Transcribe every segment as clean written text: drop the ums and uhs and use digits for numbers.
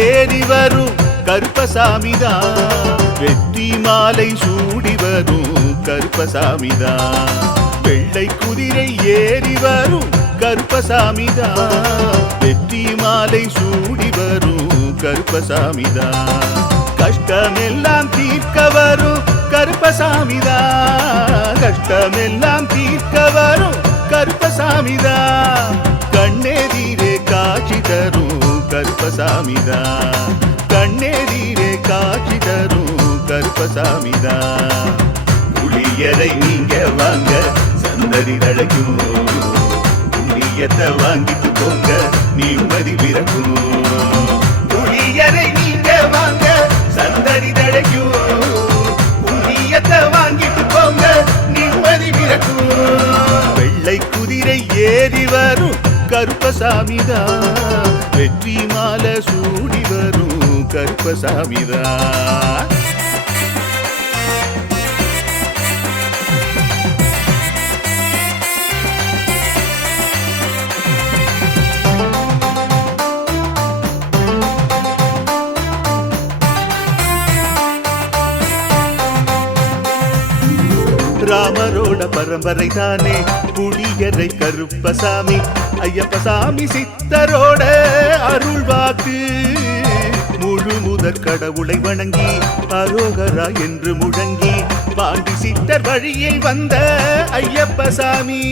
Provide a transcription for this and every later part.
ஏறி வரும் கருப்பசாமிதான், வெற்றி மாலை சூடி வரும் கருப்பசாமிதான். வெள்ளை குதிரை ஏறி வரும் கருப்பசாமிதான், வெற்றி மாலை சூடி வரும் கருப்பசாமிதான். கஷ்டமெல்லாம் தீர்க்க வரும் கருப்பசாமிதான், கஷ்டமெல்லாம் தீர்க்க வரும் கருப்பசாமிதான். கண்ணெதிரே காட்சி தரும் கருப்பசாமிதான், கண்ணெதிரே காட்சி தரும் கருப்பசாமிதான். புளியரை நீங்க வாங்க சந்ததி தழைக்கும், புண்ணியத்தை வாங்கிட்டு போங்க நிம்மதி பிறக்கும். புளியரை நீங்க வாங்க சந்ததி தழைக்கும், புண்ணியத்தை வாங்கிட்டு போங்க நிம்மதி பிறக்கும். வெள்ளை குதிரை ஏறி வரும் கருப்பசாமிதான், வெற்றி மாலை சூடி வரும் கருப்பசாமிதான். ராமரோட பரம்பரை தானே புளியரை கருப்பசாமி, ஐயப்பசாமி சித்தரோட அருள் வாக்கு. முழு முதற் கடவுளை வணங்கி அரோகரா என்று முழங்கி பாண்டி சித்தர் வழியில் வந்த ஐயப்பசாமி.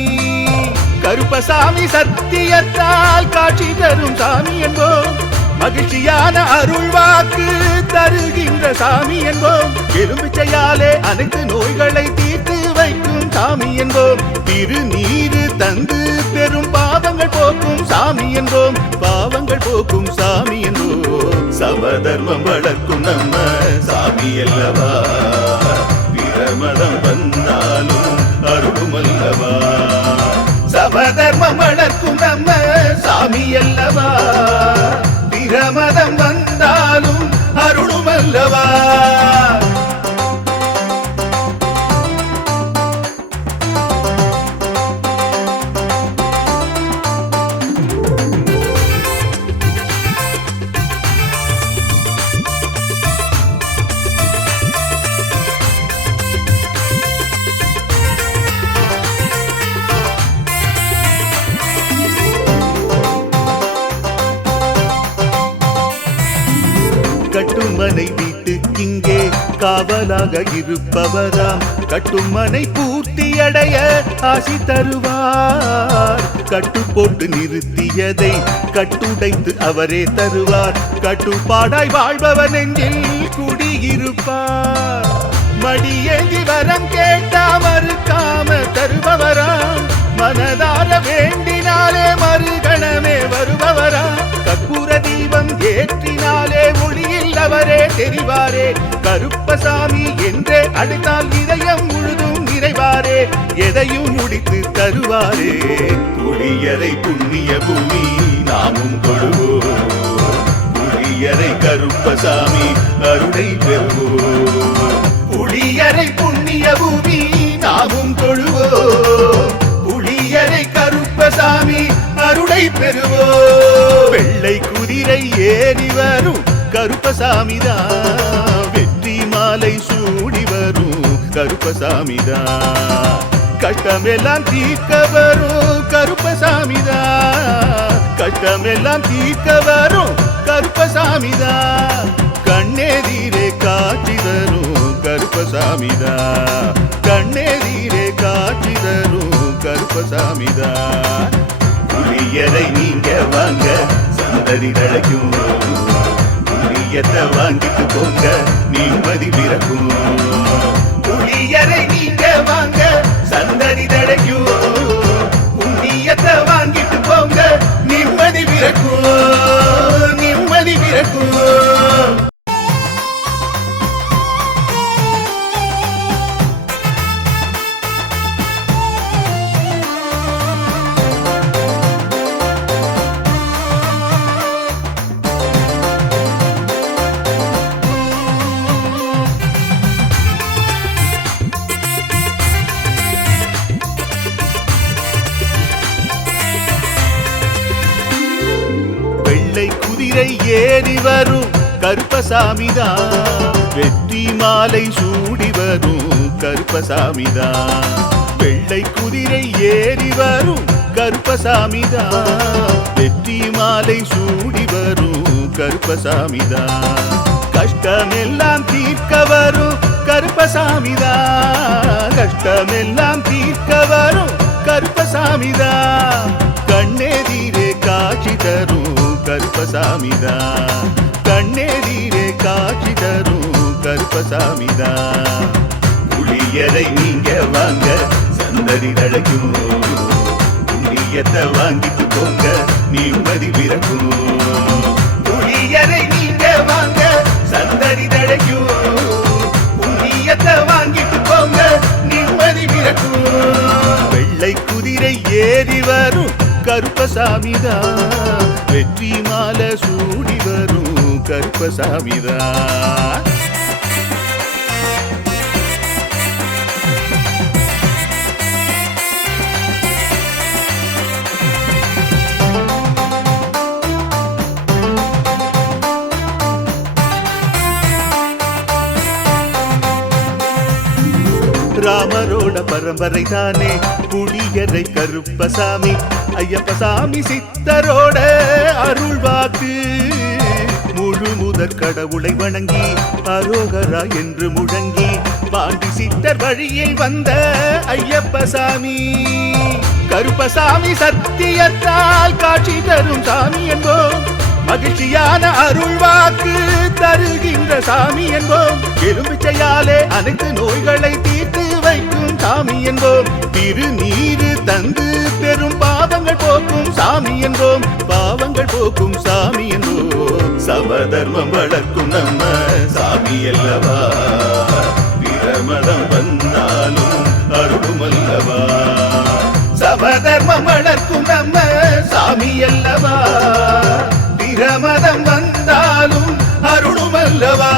கருப்பசாமி சத்தியத்தால் காட்சி தரும் சாமி என்போம், மகிழ்ச்சியான அருள் வாக்கு தருகின்ற சாமி என்போம். எலும்பிச்சையாலே அனைத்து நோய்களை தீர்த்து வைக்கும் சாமி என்போம். திருநீரு தந்து பெரும் பாவங்கள் போக்கும் சாமி என்போம், பாவங்கள் போக்கும் சாமி என்போம். சமதர்மம் வளர்க்கும் நம்ம சாமி அல்லவா, பிரமதம் வந்தாலும் அருளும் அல்லவா. சமதர்மம் வளர்க்கும் நம்ம சாமி அல்லவா, பிரமதம் வந்தாலும் அருளும் அல்லவா. கட்டுமனை வீட்டுக்கிங்கே காவலாக இருப்பவராம், கட்டுமனை பூர்த்தியடைய ஆசி தருவார். கட்டு போட்டு நிறுத்தியதை கட்டுடைத்து அவரே தருவார், கட்டுப்பாடாய் வாழ்பவர் நெஞ்சில் குடியிருப்பார். மடியேந்தி வரம் கேட்டா மறுக்காம தருபவராம், மனதார வேண்டினாலே மறுகணமே வருபவராம். கற்பூர தீபம் ஏற்றினாலே ஒளியில் அவரே தெரிவாரே, கருப்பசாமி என்றே அழைத்தால் இதயம் முழுதும் நிறைவாரே, எதையும் முடித்து தருவாரே. புளியரை புண்ணிய பூமி நாமும் தொழுவோம், புளியரை கருப்பசாமி அருளை பெறுவோம். புளியரை புண்ணிய பூமி நாமும் தொழுவோம், புளியரை கருப்பசாமி அருளை பெறுவோம். வெள்ளை குதிரை ஏறி வரும் கருப்பசாமிதான், வெற்றி மாலை சூடி வரும் கருப்பசாமிதான். கஷ்டமெல்லாம் தீர்க்க வரும் கருப்பசாமிதான், கஷ்டமெல்லாம் தீர்க்க வரும் கருப்பசாமிதான். கண்ணெதிரே காட்சி தரும் கருப்பசாமிதான், கண்ணெதிரே காட்சி தரும் கருப்பசாமிதான். புளியரை நீங்க வாங்க சந்ததி தழைக்கும், புளியத்தை வாங்கிட்டு போங்க நிம்மதி பிறக்கும். புளியரை நீங்க வாங்க சந்ததி தழைக்கும், புண்ணியத்தை வாங்கிட்டு போங்க நிம்மதி பிறக்கும், நிம்மதி பிறக்கும். ஏறி வரும் கருப்பசாமிதான், வெற்றி மாலை சூடி வரும் கருப்பசாமிதான். வெள்ளை குதிரை ஏறி வரும் கருப்பசாமிதான், வெற்றி மாலை சூடி வரும் கருப்பசாமிதான். கஷ்டமெல்லாம் தீர்க்க வரும் கருப்பசாமிதான், கஷ்டமெல்லாம் தீர்க்க வரும் கருப்பசாமிதான். கண்ணெதிரே காட்சி தரும் கருப்பசாமிதான், கண்ணெதிரே காட்சி தரும் கருப்பசாமிதான். புளியரை நீங்க வாங்க சந்ததி தழைக்கும், புண்ணியத்தை வாங்கிட்டு போங்க நிம்மதி பிறக்கும். புளியரை நீங்க வாங்க சந்ததி தழைக்கும், புண்ணியத்தை வாங்கிட்டு போங்க நிம்மதி பிறக்கும். வெள்ளை குதிரை ஏறி வரும் கருப்பசாமிதான், வெற்றி மாலை சூடி வரும் கருப்பசாமிதான். ராமரோட பரம்பரை தானே புளியரை கருப்பசாமி, ஐயப்பசாமி சித்தரோட அருள் வாக்கு. முழு முதற் கடவுளை வணங்கி அரோகரா என்று முழங்கி பாண்டி சித்தர் வழியில் வந்த ஐயப்பசாமி. கருப்பசாமி சத்தியத்தால் காட்சி தரும் சாமி என்போம், மகிழ்ச்சியான அருள் வாக்கு தருகின்ற சாமி என்போம். எலுமிச்சையாலே அனைத்து நோய்களை தீர்த்து வைக்கும் சாமி என்போம். திருநீரு தந்து பெரும் பாவங்கள் போக்கும் சாமி என்போம், பாவங்கள் போக்கும் சாமி என்போம். சமதர்மம் வளர்க்கும் நம்ம சாமி அல்லவா, பிரமதம் வந்தாலும் அருளும் அல்லவா. சமதர்மம் வளர்க்கும் நம்ம சாமி அல்லவா, பிரமதம் வந்தாலும் அருளும் அல்லவா.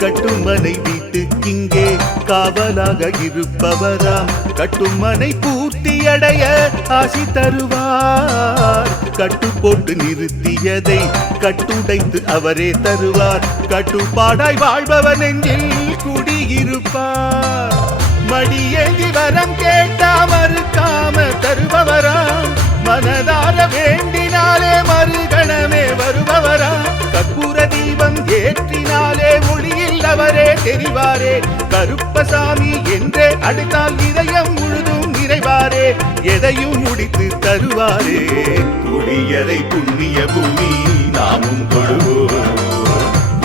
கட்டுமனை வீட்டுக்கிங்கே காவலாக இருப்பவராம், கட்டுமனை பூர்த்தியடைய ஆசி தருவார். கட்டு போட்டு நிறுத்தியதை கட்டுடைத்து அவரே தருவார், கட்டுப்பாடாய் வாழ்பவன் நெஞ்சில் குடியிருப்பார். மடியேந்தி வரம் கேட்டா மறுக்காம தருபவராம், மனதார வேண்டினாலே மறுகணமே வருபவராம். கற்பூர தீபம் ஏற்றினாலே ஒளியில் அவரே தெரிவாரே, கருப்பசாமி என்றே அழைத்தால் இதயம் முழுதும் நிறைவாரே, எதையும் முடித்து தருவாரே. புளியரை புண்ணிய பூமி நாமும் தொழுவோம்,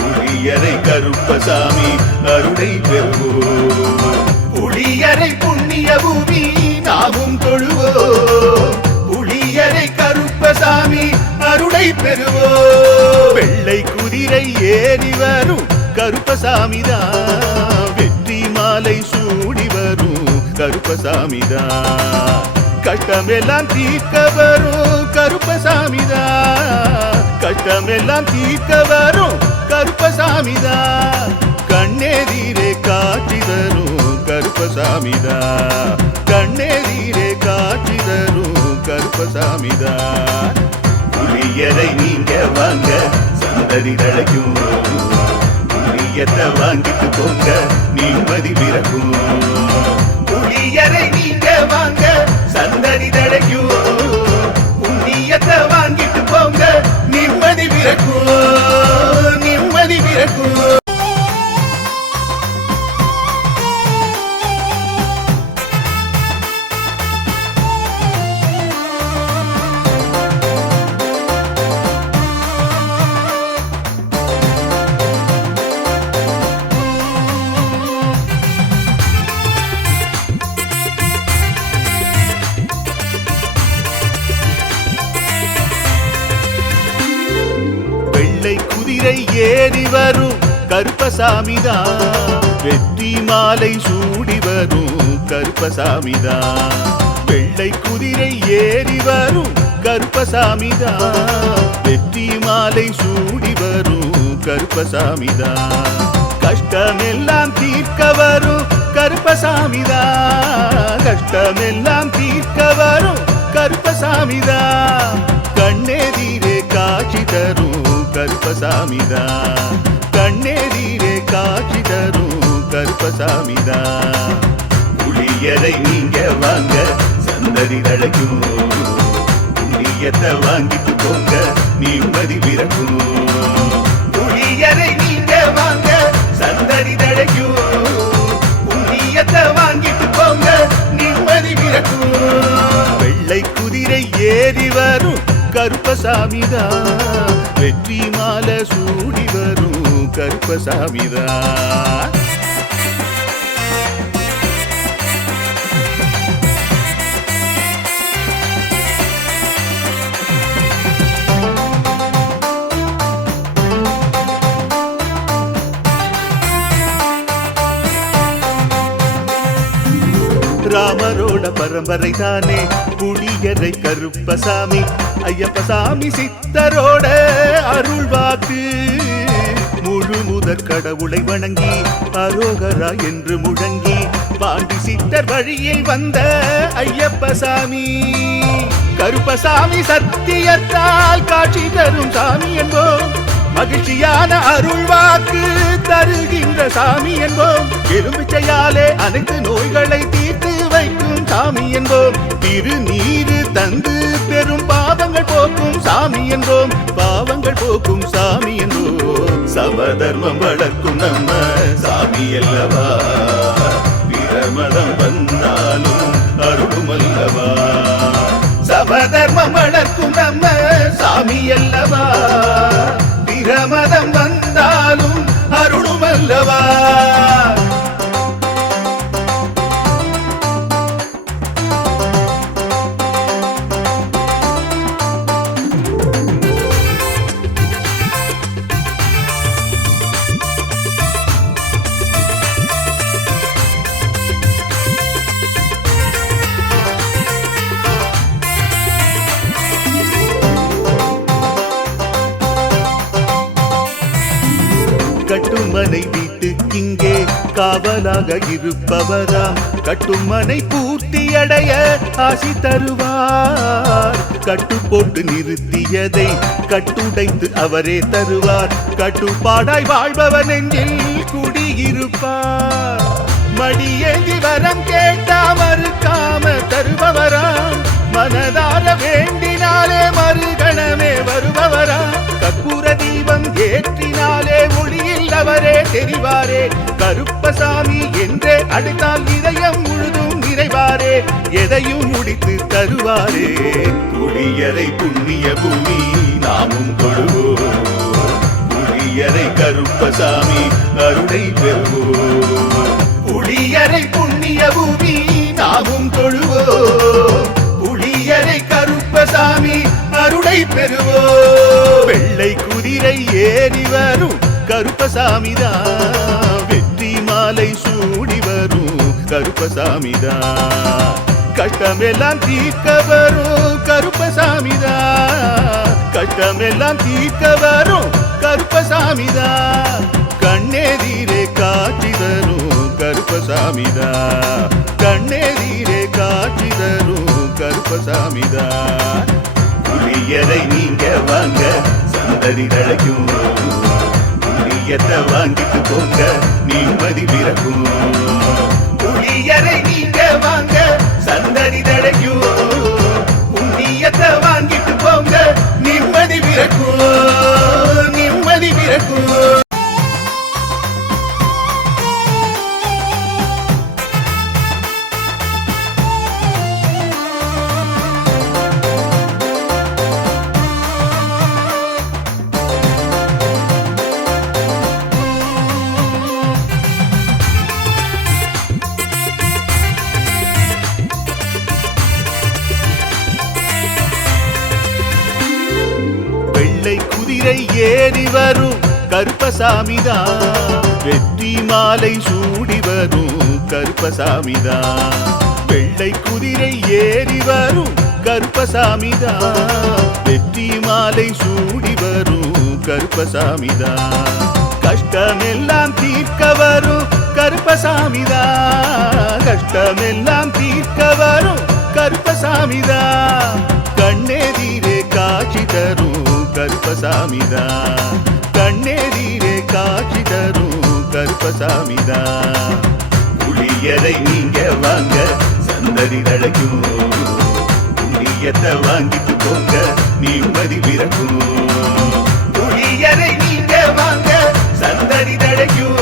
புளியரை கருப்பசாமி அருளை பெறுவோம். புளியரை புண்ணிய பூமி நாமும் தொழுவோம், புளியரை கருப்பசாமி அருளை பெறுவோம். வெள்ளை குதிரை ஏறி வரும் கருப்பசாமிதான், வெற்றி மாலை சூடி வரும் கருப்பசாமிதான். கஷ்டமெல்லாம் தீர்க்க வரும் கருப்பசாமிதான், கஷ்டமெல்லாம் தீர்க்க வரும் கருப்பசாமிதான். கண்ணெதிரே காட்சி தரும் கருப்பசாமிதான், கண்ணெதிரே காட்சி தரும் கருப்பசாமிதான். புளியரை நீங்க வாங்க சந்ததி தழைக்கும், புளியத்தை வாங்கிட்டு போங்க நிம்மதி பிறக்கும். புளியரை நீங்க வாங்க சந்ததி தழைக்கும், புண்ணியத்தை வாங்கிட்டு போங்க நிம்மதி பிறக்கும், நிம்மதி பிறக்கும். குதிரை ஏறி வரும் கருப்பசாமிதான். வெற்றி மாலை சூடி வரும் கருப்பசாமிதான். வெள்ளை குதிரை ஏறி வரும் கருப்பசாமிதான். வெற்றி மாலை சூடி வரும் கருப்பசாமிதான். கஷ்டமெல்லாம் தீர்க்க வரும் கருப்பசாமிதான். கஷ்டமெல்லாம் தீர்க்க வரும் கருப்பசாமிதான். கண்ணெதிரே காட்சி தரும் கருப்பசாமிதான். கண்ணெதிரே காட்சி தரும் கருப்பசாமிதான். புளியரை நீங்க வாங்க சந்ததி தழைக்கும். புண்ணியத்தை வாங்கிட்டு போங்க நிம்மதி பிறக்கும். புளியரை நீங்க வாங்க சந்ததி தழைக்கும். புண்ணியத்தை வாங்கிட்டு போங்க நிம்மதி பிறக்கும். வெள்ளை குதிரை ஏறி வரும் கருப்பசாமிதான். வெற்றி மாலை சூடி வரும் கருப்பசாமிதான். ராமரோட பரம்பரை தானே புளியரை கருப்பசாமி. ஐயப்பசாமி சித்தரோட அருள் வாக்கு. முழு முதற் கடவுளை வணங்கி அரோகரா என்று முழங்கி பாண்டி சித்தர் வழியில் வந்த ஐயப்பசாமி. கருப்பசாமி சத்தியத்தால் காட்சி தரும் சாமி என்போம். மகிழ்ச்சியான அருள் வாக்கு தருகின்ற சாமி என்போம். எலுமிச்சையாலே அனைத்து நோய்களை தீர்த்து வைக்கும் சாமி என்போம். திருநீரு தந்து பெரும் பாவங்கள் போக்கும் சாமி என்போம். பாவங்கள் போக்கும் சாமி என்போம். சமதர்மம் வளர்க்கும் நம்ம சாமி அல்லவா. பிரமதம் வந்தாலும் அருளும் அல்லவா. சமதர்மம் வளர்க்கும் நம்ம சாமி அல்லவா. பிரமதம் வந்தாலும் அருளும் அல்லவா. கட்டுமனை வீட்டுக்கிங்கே காவலாக இருப்பவராம். கட்டுமனை பூர்த்தியடைய ஆசி தருவார். கட்டு போட்டு நிறுத்தியதை கட்டுடைத்து அவரே தருவார். கட்டுப்பாடாய் வாழ்பவன் நெஞ்சில் குடியிருப்பார். மடியேந்தி வரம் கேட்டா மறுக்காம தருபவராம். மனதார வேண்டினாலே மறுகணமே வருபவராம். கற்பூர தீபம் ஏற்றினாலே ஒளியில் அவரே தெரிவாரே. கருப்பசாமி என்றே அழைத்தால் இதயம் முழுதும் நிறைவாரே. எதையும் முடித்து தருவாரே. புளியரை புண்ணிய பூமி நாமும் கொள்வோம். புளியரை கருப்பசாமி அருளை பெறுவோம். புளியரை புண்ணிய பூமி நாமும் தொழுவோம். புளியரை கருப்பசாமி அருளை பெறுவோம். வெள்ளை குதிரை ஏறி வரும் கருப்பசாமிதான். வெற்றி மாலை சூடி வரும் கருப்பசாமிதான். கஷ்டமெல்லாம் தீர்க்க வரும் கருப்பசாமிதான். கஷ்டமெல்லாம் தீர்க்க வரும் கருப்பசாமிதான். கண்ணெதிரே காட்சி தரும் கருப்பசாமிதான். கண்ணெதிரே காட்சி தரும் கருப்பசாமிதான். புளியரை நீங்க வாங்க சந்ததி தழைக்கும். புளியத்தை வாங்கிட்டு போங்க நிம்மதி பிறக்கும். புளியரை நீங்க வாங்க சந்ததி தழைக்கும். புண்ணியத்தை வாங்கிட்டு போங்க நிம்மதி பிறக்கும். நிம்மதி பிறக்கும். ஏறி வரும் கருப்பசாமிதான். வெற்றி மாலை சூடி வரும் கருப்பசாமிதான். வெள்ளை குதிரை ஏறி வரும் கருப்பசாமிதான். வெற்றி மாலை சூடி வரும் கருப்பசாமிதான். கஷ்டமெல்லாம் தீர்க்க வரும் கருப்பசாமிதான். கஷ்டமெல்லாம் தீர்க்க வரும் கருப்பசாமிதான். கண்ணெதிரே காட்சி தரும் கருப்பசாமிதான். கண்ணெதிரே காட்சி தரும் கருப்பசாமிதான். புளியரை நீங்க வாங்க சந்ததி தழைக்கும். புண்ணியத்தை வாங்கிட்டு போங்க நிம்மதி பிறக்கும். புளியரை நீங்க வாங்க சந்ததி தழைக்கும்.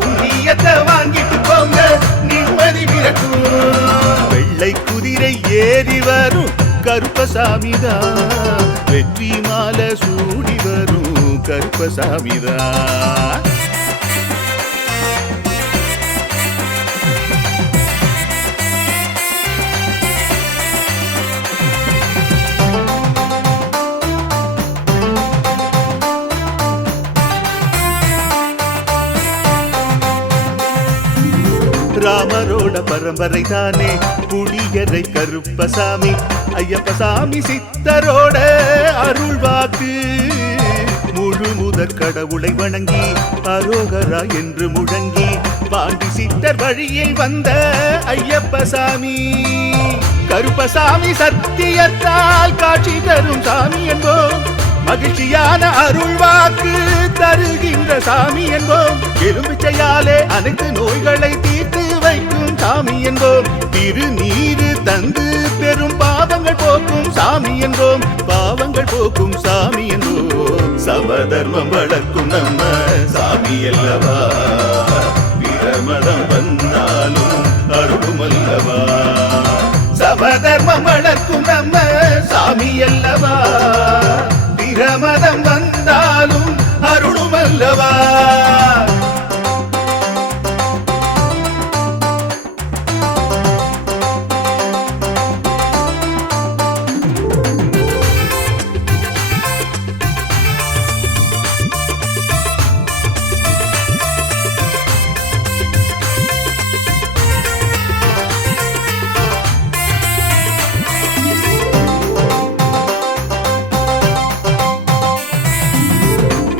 புண்ணியத்தை வாங்கிட்டு போங்க நிம்மதி பிறக்கும். வெள்ளை குதிரை ஏறி வரும் கருப்பசாமிதான். வெற்றி மாலை சூடி வரும் கருப்பசாமிதான். ராமரோட பரம்பரை தானே புளியரை கருப்பசாமி. ஐயப்பசாமி சித்தரோட அருள்வாக்கு. முழு முதற் கடவுளை வணங்கி அரோகரா என்று முழங்கி பாண்டி சித்தர் வழியில் வந்த ஐயப்பசாமி. கருப்பசாமி சத்தியத்தால் காட்சி தரும் சாமி என்போம். மகிழ்ச்சியான அருள்வாக்கு தருகின்ற சாமி என்போம். எலும்பிச்சையாலே அனைத்து நோய்களை தீர்த்து வைக்கும் சாமி என்போம். திருநீரு தந்து பெரும் பாவங்கள் போக்கும் சாமி என்போம். பாவங்கள் போக்கும் சாமி என்போம். சமதர்மம் வளர்க்கும் நம்ம சாமி அல்லவா. பிரமதம் வந்தாலும் அருளும் அல்லவா. சமதர்மம் வளர்க்கும் நம்ம சாமி அல்லவா. பிரமதம் வந்தாலும் அருளும் அல்லவா.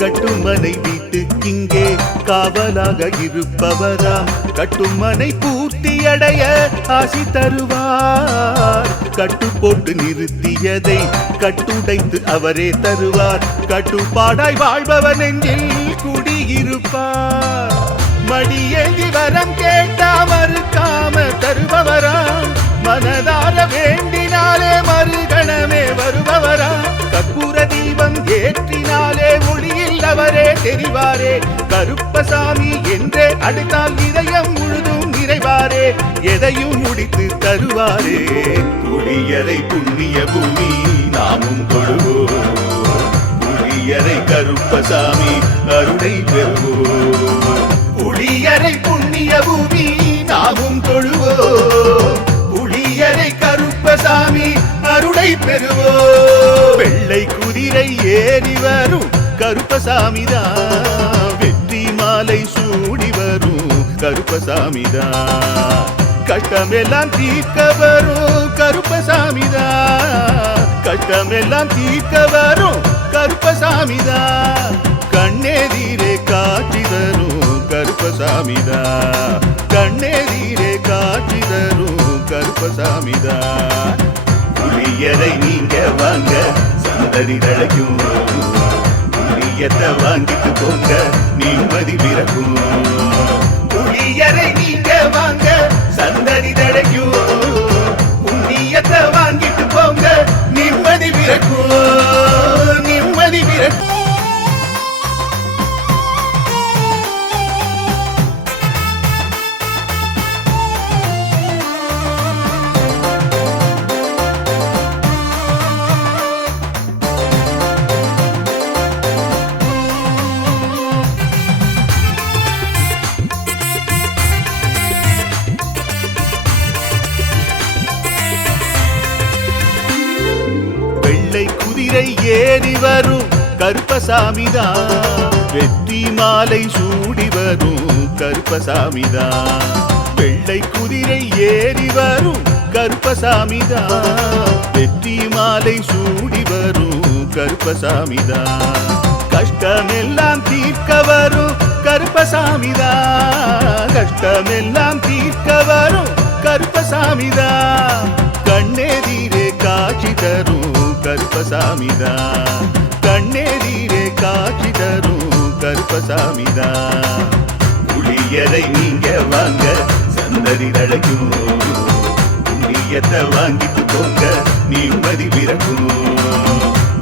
கட்டுமனை வீட்டுக்கிங்கே காவலாக இருப்பவராம். கட்டுமனை பூர்த்தியடைய ஆசி தருவார். கட்டு போட்டு நிறுத்தியதை கட்டுடைத்து அவரே தருவார். கட்டுப்பாடாய் வாழ்பவர் நெஞ்சில் குடியிருப்பார். மடியேந்தி வரம் கேட்டா மறுக்காம தருபவராம். மனதார வேண்டினாலே மறுகணமே வருபவராம். கற்பூர தீபம் ஏற்றினாலே ஒளியில் அவரே தெரிவாரே. கருப்பசாமி என்றே அழைத்தால் இதயம் முழுதும் நிறைவாரே. எதையும் முடித்து தருவாரே. புளியரை புண்ணிய பூமி நாமும் தொழுவோம். புளியரை கருப்பசாமி அருளை பெறுவோம். புளியரை புண்ணிய பூமி நாமும் தொழுவோம். புளியரை கருப்பசாமி அருளை பெறுவோம். வெள்ளை குதிரை ஏறி வரும் கருப்பசாமிதான். வெற்றி மாலை சூடி வரும் கருப்பசாமிதான். கஷ்டமெல்லாம் தீர்க்க வரும் கருப்பசாமிதான். கஷ்டமெல்லாம் தீர்க்க வரும் கருப்பசாமிதான். கண்ணெதிரே காட்சி தரும் கருப்பசாமிதான். கண்ணெதிரே காட்சி தரும் கருப்பசாமிதான். புளியரை நீங்க வாங்க சந்ததி தழைக்கும். புளியத்தை வாங்கிட்டு போங்க நிம்மதி பிறக்கும். புளியரை நீங்க வாங்க சந்ததி தழைக்கும். புண்ணியத்தை வாங்கிட்டு போங்க நிம்மதி பிறக்கும். நிம்மதி பிறக்கும். குதிரை ஏறி வரும் கருப்பசாமிதான். வெற்றி மாலை சூடி வரும் கருப்பசாமிதான். வெள்ளை குதிரை ஏறி வரும் கருப்பசாமிதான். வெற்றி மாலை சூடி வரும் கருப்பசாமிதான். கஷ்டமெல்லாம் தீர்க்க வரும் கருப்பசாமிதான். கஷ்டமெல்லாம் தீர்க்க வரும் கருப்பசாமிதான். கண்ணெதிரே காட்சி தரும் கருப்பசாமிதான். கண்ணெதிரே காட்சி தரும் கருப்பசாமிதான். புளியரை நீங்க வாங்க சந்ததி தழைக்கும். புண்ணியத்தை வாங்கிட்டு போங்க நிம்மதி பிறக்கும்.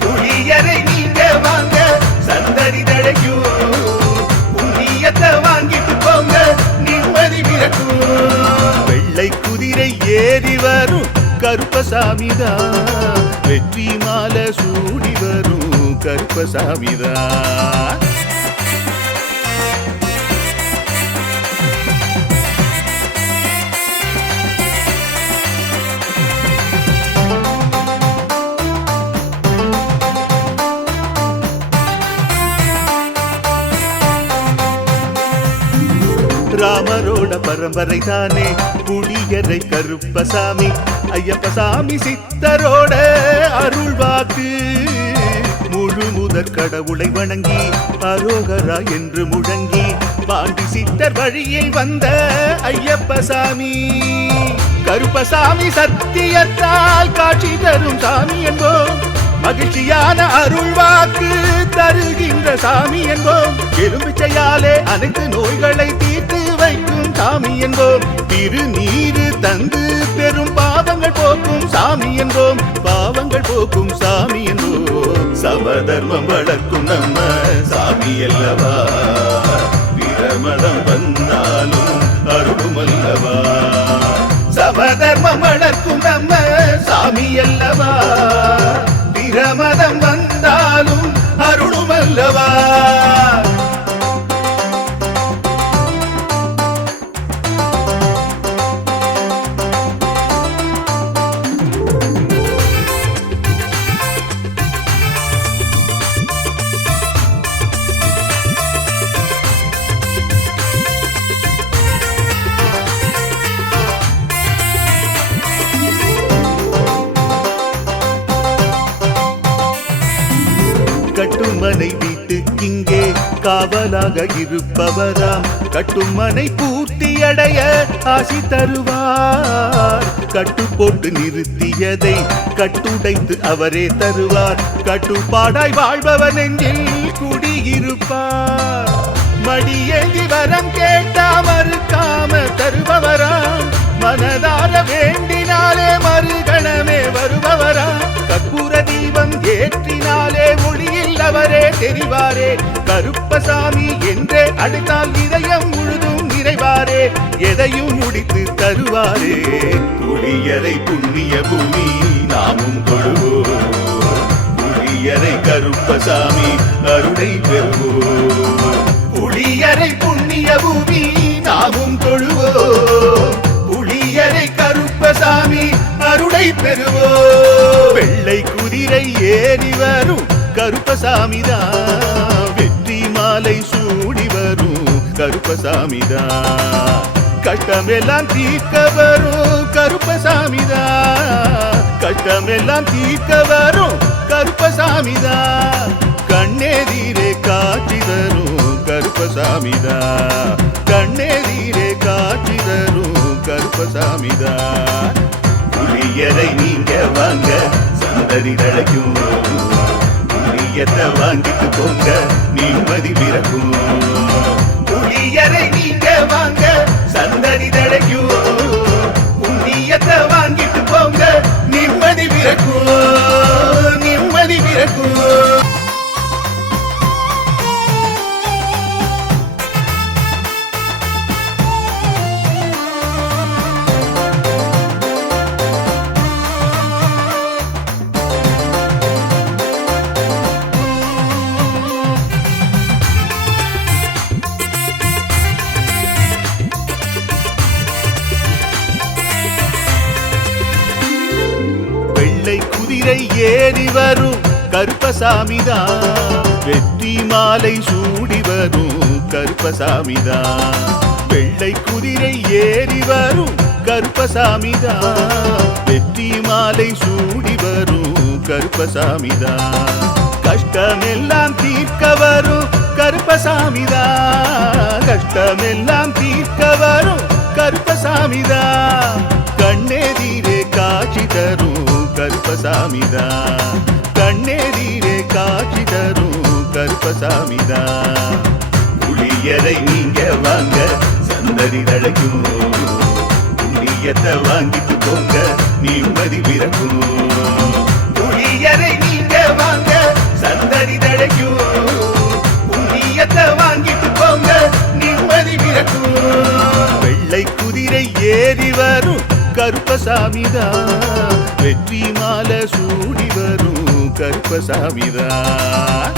புளியரை நீங்க வாங்க சந்ததி தழைக்கும். புண்ணியத்தை வாங்கிட்டு போங்க நிம்மதி பிறக்கும். வெள்ளை குதிரை ஏறி வரும் கருப்பசாமிதான். வெற்றி மாலை சூடி வரும் கருப்பசாமிதான். ராமரோட பரம்பரை தானே புளியரை கருப்பசாமி. ஐயப்பசாமி சித்தரோட அருள் வாக்கு. முழு முதற் கடவுளை வணங்கி அரோகரா என்று முழங்கி பாண்டி சித்தர் வழியில் வந்த ஐயப்பசாமி. கருப்பசாமி சத்தியத்தால் காட்சி தரும் சாமி என்போம். மகிழ்ச்சியான அருள் வாக்கு தருகின்ற சாமி என்போம். எலும்பிச்சையாலே அனைத்து நோய்களை தீர்த்து வைக்கும் சாமி என்போம். திருநீரு தந்து பெரும் பாவங்கள் போக்கும் சாமி என்போம். பாவங்கள் போக்கும் சாமி என்போம். சமதர்மம் வளர்க்கும் நம்ம சாமி அல்லவா. பிரமதம் வந்தாலும் அருளும் அல்லவா. சமதர்மம் வளர்க்கும் நம்ம சாமி அல்லவா. பிரமதம் வந்தாலும் அருளும் அல்லவா. கட்டுமனை வீட்டுக்கிங்கே காவலாக இருப்பவராம். கட்டுமனை பூர்த்தியடைய ஆசி தருவார். கட்டு போட்டு நிறுத்தியதை கட்டுடைத்து அவரே தருவார். கட்டுப்பாடாய் வாழ்பவர் நெஞ்சில் குடியிருப்பார். மடியேந்தி வரம் கேட்டா மறுக்காம தருபவராம். மனதார வேண்டினாலே மறுகணமே வருபவராம். கற்பூர தீபம் ஏற்றினாலே ஒளியில் அவரே தெரிவாரே. கருப்பசாமி என்றே அழைத்தால் இதயம் முழுதும் நிறைவாரே. எதையும் முடித்து தருவாரே. புளியரை புண்ணிய பூமி நாமும் தொழுவோம். புளியரை கருப்பசாமி அருளை பெறுவோம். புளியரை புண்ணிய பூமி நாமும் தொழுவோம். புளியரை கருப்பசாமி அருளை பெறுவோம். வெள்ளை குதிரை ஏறி வரும் கருப்பசாமிதான். வெற்றி மாலை சூடி வரும் கருப்பசாமிதான். கஷ்டமெல்லாம் தீர்க்க வரும் கருப்பசாமிதான். கஷ்டமெல்லாம் தீர்க்க வரும் கருப்பசாமிதான். கண்ணெதிரே காட்சி தரும் கருப்பசாமிதான். கண்ணெதிரே காட்சி தரும் கருப்பசாமிதான். புளியரை நீங்க வாங்க சந்ததி தழைக்கும். புளியத்தை வாங்கிட்டு போங்க நிம்மதி பிறக்கும். புளியரை நீங்க வாங்க சந்ததி தழைக்கும். புண்ணியத்தை வாங்கிட்டு போங்க நிம்மதி பிறக்கும். நிம்மதி பிறக்கும். குதிரை ஏறி வரும் கருப்பசாமிதான். வெற்றி மாலை சூடி வரும் கருப்பசாமிதான் வெள்ளை குதிரை ஏறி வரும் கருப்பசாமிதான் வெற்றி மாலை சூடி வரும் கருப்பசாமிதான் கஷ்டமெல்லாம் தீர்க்க வரும் கருப்பசாமிதான் கஷ்டமெல்லாம் தீர்க்க வரும் கருப்பசாமிதான் கண்ணெதிரே காட்சி தரும் கருப்பசாமிதான் கண்ணெதிரே காட்சி தரும் கருப்பசாமிதான் புளியரை நீங்க வாங்க சந்ததி தழைக்கும் புளியத்தை வாங்கிட்டு போங்க நிம்மதி பிறக்கும் புளியரை நீங்க வாங்க சந்ததி தழைக்கும் புளியத்தை வாங்கிட்டு போங்க நிம்மதி பிறக்கும் வெள்ளை குதிரை ஏறி வரும் கருப்பசாமிதான் வெற்றி மாலை சூடி வரும் கருப்பசாமிதான்